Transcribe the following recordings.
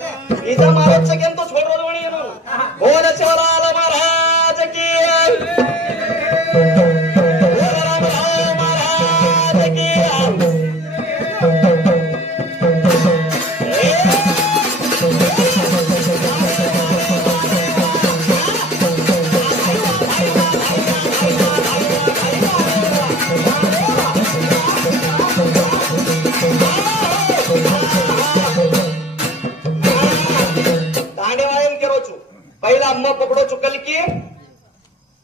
इजा महाराज सगळ्यां तो छोड़ रोणी येनो बोल शिवलाल महाराज की महाराज की पहला अम्मा पकड़ो चु कल की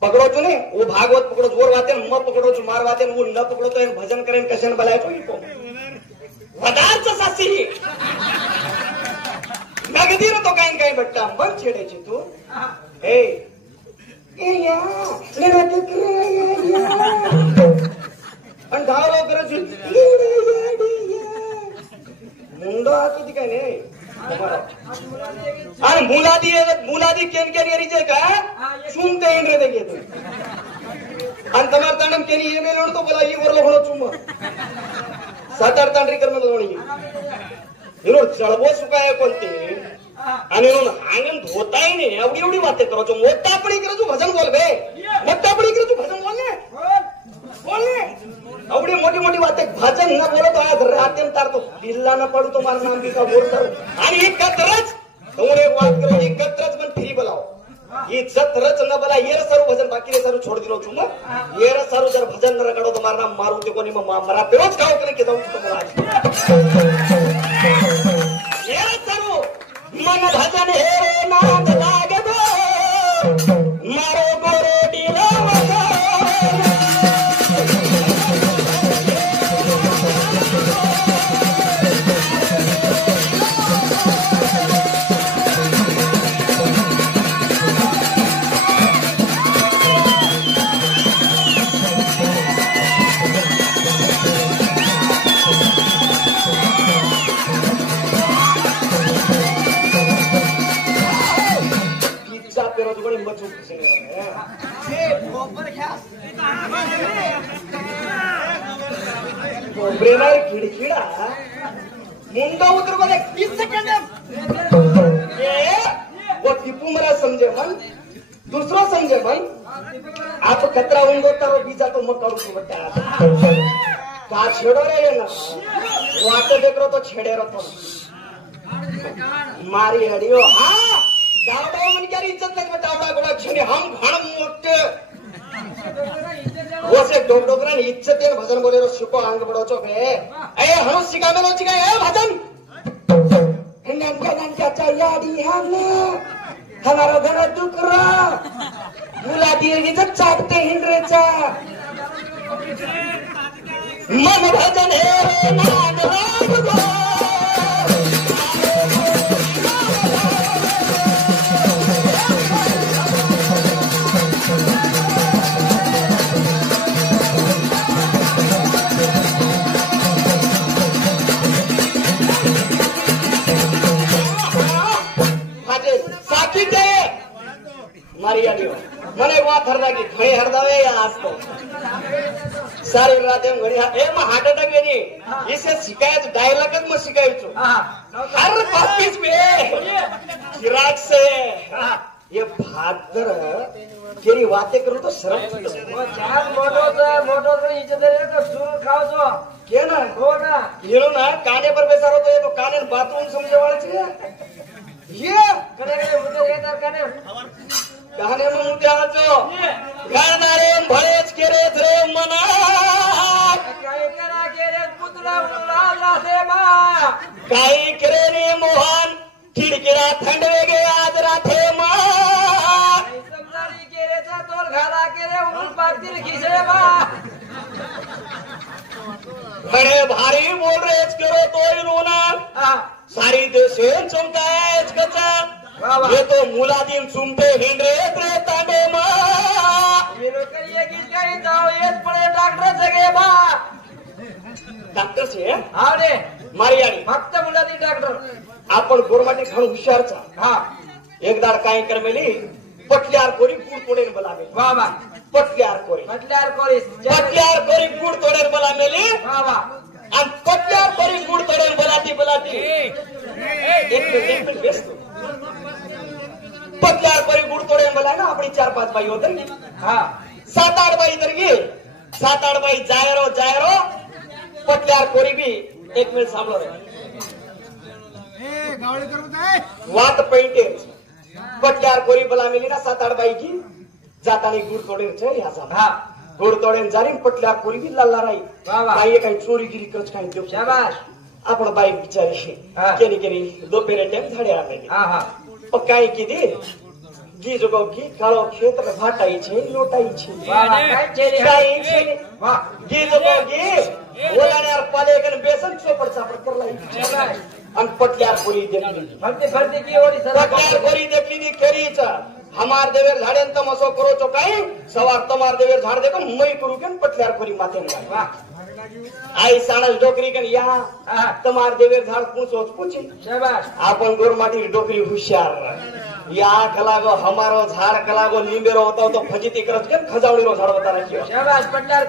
पकड़ो चु नहीं वो भागवत पकड़ो जोर वाते अम्मा पकड़ो चु मार वाते वो न पकड़ो तो भजन करें कशन बलाय तो इको पदार्थ सासी नगदीर तो काय बट्टा मन छेडायची तू ए या लेना तुकरे या आणि धाव करायची मुंडो आतो ती काय नाही आणि मुलादी केन केन येरीचे का चुमते येणरे ते घेतो आणि तमार तांडम केनी ये मेलो तो बोला ई वरलो होणो चुम सातार तांडरी करन दोणी इनो चळबो सुकाय कोणते आणि इनो हांगन धोताय ने एवढी एवढी बातें करो जो मोठापणी करे तू भजन बोल बे मोठापणी करे तू भजन बोल ने एवढी मोठी मोठी बातें भजन न बोलत आज रातेन तारतो दिल्ला न पडू तो मार नाम भी का बोल सर आणि एकत्रच तुम्ही एक बात करो एकत्रच पण फ्री बोलाओ इज्जत रच न बोला येर सारू भजन बाकी रे सारू छोड़ दिलो चुम येर सारू जर भजन न रगड़ो तो मार नाम मारू ते कोनी मरा पेरोज खाओ कने के जाऊ तो आज येर सारू मन भजन हे नाम लागे दो मारो गोरे दिलो खिड़खिड़ा मुंडा उतर को 20 सेकंड ये वो टिपू मरा समझे मन दूसरा समझे मन आप खतरा होंगे तारो बीजा तो मत करो बट्टा का छेड़ो रे ना वाटे देख रो तो छेड़े रो तो मारी हडियो हां गावडो मन क्या इज्जत नहीं बतावड़ा गोड़ा छेड़े हम घण मोटे वो से डोकरा इज्जत है भजन बोले रो शिको आंग बड़ो चो बे ए हम सिका में नो चिका ए भजन नन का चाहिए हमने हमारा घर दुकरा मुला दिए इज्जत चाटते हिंद्रेचा मन भजन है नाद राम गो મને વાત હરદાગી ઘણી હરદાવે आज तो सारी रात एम घड़ी ए म हार्ट अटैक वेनी इसे शिकायत डायलॉग में शिकायत हर 25 में चिराग से ये भादर केरी बातें करूं तो शर्म चार मोटो तो इज्जत है तो सुर खाओ तो के ना हो ना ये ना काने पर बेसारो तो ये तो काने बातों समझे वाले छे ये कने मुझे ये तर कने गाने में मुद्दे आजो गाणारे भरेच केरे रे मना काय करा केरे पुतला उलाला देवा काय करे रे मोहन खिडकीला थंड वेगे आज राथे मा समजारी केरेचा तोल घाला केरे उन पातील खिसे बा बड़े भारी बोल रेच करो तोय रोना सारी देशेन चमकायच कचा ये तो मुलादीन सुनते हिंडरे रे तांडे मा ये लोग ये गीत गाई जाओ ये पड़े डॉक्टर जगे बा डॉक्टर से अरे मारियानी फक्त मुलादी डॉक्टर आपण गोरमाटी खाऊन हुशारचा हां एक दाड काय कर मेली पटल्यार कोरी कूड तोडेन बोलावे वाह वाह पटल्यार कोरी कूड तोडेन बोला मेली वाह वाह आणि पटल्यार कोरी कूड तोडेन बोलाती एक मिनिट बेसतो पतल्यार परी गुड़ तोड़े मला ना अपनी 4-5 बाई होतर हाँ 7-8 बाई तर गे 7-8 बाई जायरो पतल्यार कोरी भी 1 मिनिट सांभळो रे वात पैंटे पटल्यार कोरी बला मिली ना 7-8 बाई की जातानी गुड़ तोड़े छे याचा हां गुड़ तोड़े जारी पटल्यार कोरी भी लल्ला राई काही काही चोरी गिरी करच काही देव शाबाश आपण बाई बिचारी केनी दोपेरे टाइम झाडे आले हां हां पकाई की दे गी जो की काळो खेतर भाटाई छे लोटाई छे काय छे वाह गी जो की ओलाण्यार पाले गन बेसन चोपड़ चापड़ करलाई अन पटल्यार कोरी देखली भरते की ओडी सरा पटल्यार कोरी देखली नी केरीच हमार देवेर झाडेन तमसो करो चो काय सवार तमार देवेर झाड देखो मई करू केन पटल्यार कोरी माथे वाह आई साणल डोकरी कन या तमार देवेर झाड पूछी शाबाश आपण गोरमाटी डोकरी हुशार या कलागो हमारो झाड़ कलागो नींबेरो होता तो फजिती करत के खजावणी रो झाड़ होता ना की शाबाश पटल्यार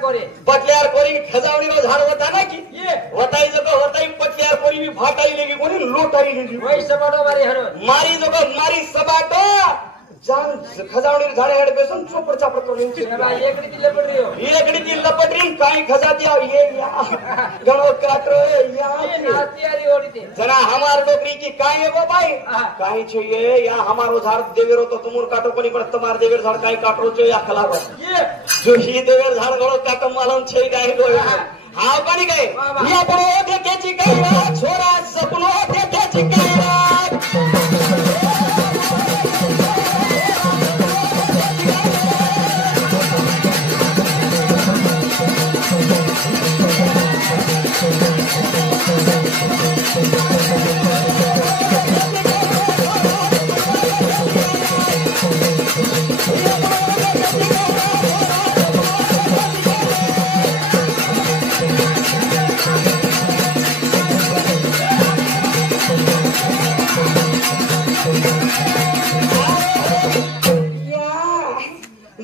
कोरी खजावणी रो झाड़ होता ना की ये होताई जको होताई पटल्यार कोरी भी भाटाई लेगी कोनी लोटाई लेगी वही सबाटो मारी हरो मारी जको मारी सबाटो जान खजावणी झाड़ हेड बेसन चोपड़ चापड़ कर ली शाबाश एकड़ी लपट रही काई खजा दिया ये या गणो काटरो या नातियारी ओडी जना हमार डोकरी की काई है वो भाई काई चाहिए या हमारो झाड़ देवेरो तो तुमुर काटो कोनी पण तमार देवेर झाड़ काई काटरो छे या खलाबो ये जो ही देवेर झाड़ गणो काटो मालूम छे गाय गो हां कोनी गए या बड़ो देखे छी गई छोरा सपनो देखे छी गई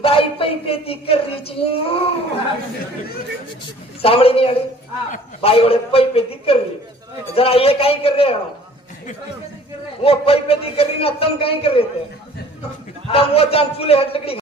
बाई पैपेती कर रही सामने नहीं आड़ी बाई ओडे पैपेती कर रही जरा ये काई कर रहे हो वो पैपेती कर रही ना तुम काई कर रहे थे तुम वो जान चूल्हे हट लकड़ी